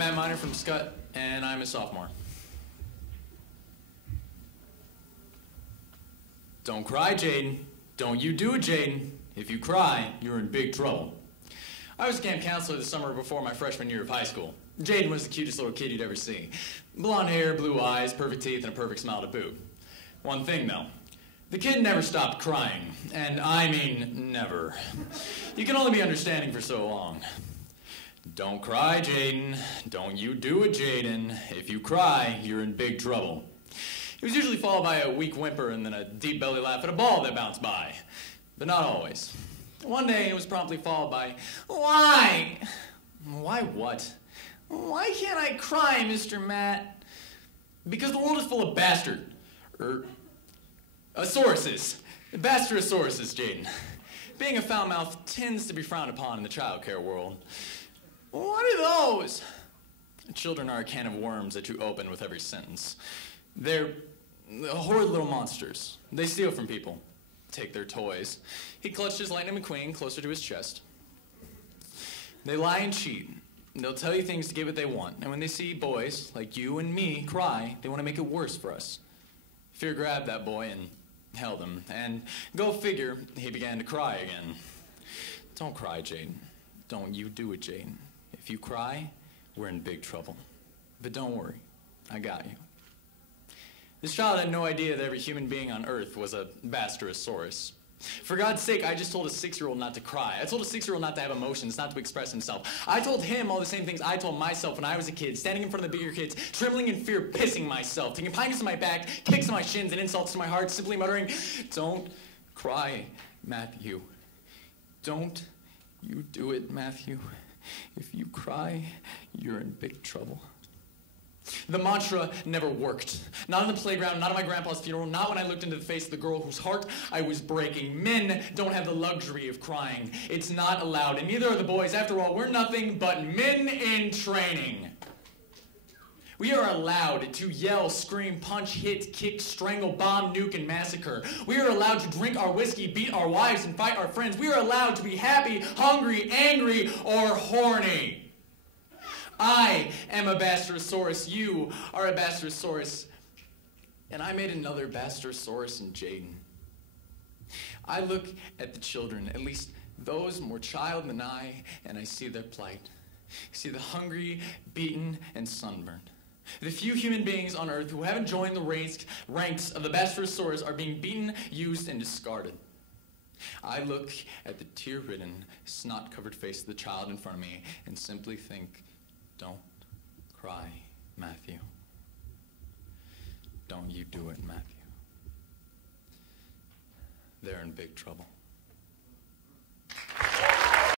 Matt Miner from Skutt, and I'm a sophomore. Don't cry, Jaden. Don't you do it, Jaden. If you cry, you're in big trouble. I was a camp counselor the summer before my freshman year of high school. Jaden was the cutest little kid you'd ever see. Blonde hair, blue eyes, perfect teeth, and a perfect smile to boot. One thing, though. The kid never stopped crying, and I mean never. You can only be understanding for so long. Don't cry, Jaden. Don't you do it, Jaden. If you cry, you're in big trouble. It was usually followed by a weak whimper and then a deep belly laugh at a ball that bounced by. But not always. One day it was promptly followed by, "Why? Why what? Why can't I cry, Mr. Matt?" Because the world is full of Bastarosauruses, Jaden. Being a foul mouth tends to be frowned upon in the child care world. What are those? Children are a can of worms that you open with every sentence. They're horrid little monsters. They steal from people, take their toys. He clutched his Lightning McQueen closer to his chest. They lie and cheat. They'll tell you things to get what they want. And when they see boys like you and me cry, they want to make it worse for us. Fear grabbed that boy and held him. And go figure, he began to cry again. Don't cry, Jaden. Don't you do it, Jaden. If you cry, we're in big trouble. But don't worry, I got you. This child had no idea that every human being on Earth was a Bastarosaurusus. For God's sake, I just told a 6-year-old not to cry. I told a 6-year-old not to have emotions, not to express himself. I told him all the same things I told myself when I was a kid, standing in front of the bigger kids, trembling in fear, pissing myself, taking pines to my back, kicks to my shins, and insults to my heart, simply muttering, "Don't cry, Matthew. Don't you do it, Matthew. If you cry, you're in big trouble." The mantra never worked. Not on the playground, not at my grandpa's funeral, not when I looked into the face of the girl whose heart I was breaking. Men don't have the luxury of crying. It's not allowed, and neither are the boys. After all, we're nothing but men in training. We are allowed to yell, scream, punch, hit, kick, strangle, bomb, nuke, and massacre. We are allowed to drink our whiskey, beat our wives, and fight our friends. We are allowed to be happy, hungry, angry, or horny. I am a Bastardosaurus. You are a Bastardosaurus. And I made another Bastardosaurus in Jaden. I look at the children, at least those more child than I, and I see their plight. I see the hungry, beaten, and sunburned. The few human beings on Earth who haven't joined the ranks of the Bastardosaurus are being beaten, used, and discarded. I look at the tear-ridden, snot-covered face of the child in front of me and simply think, don't cry, Matthew. Don't you do it, Matthew. They're in big trouble.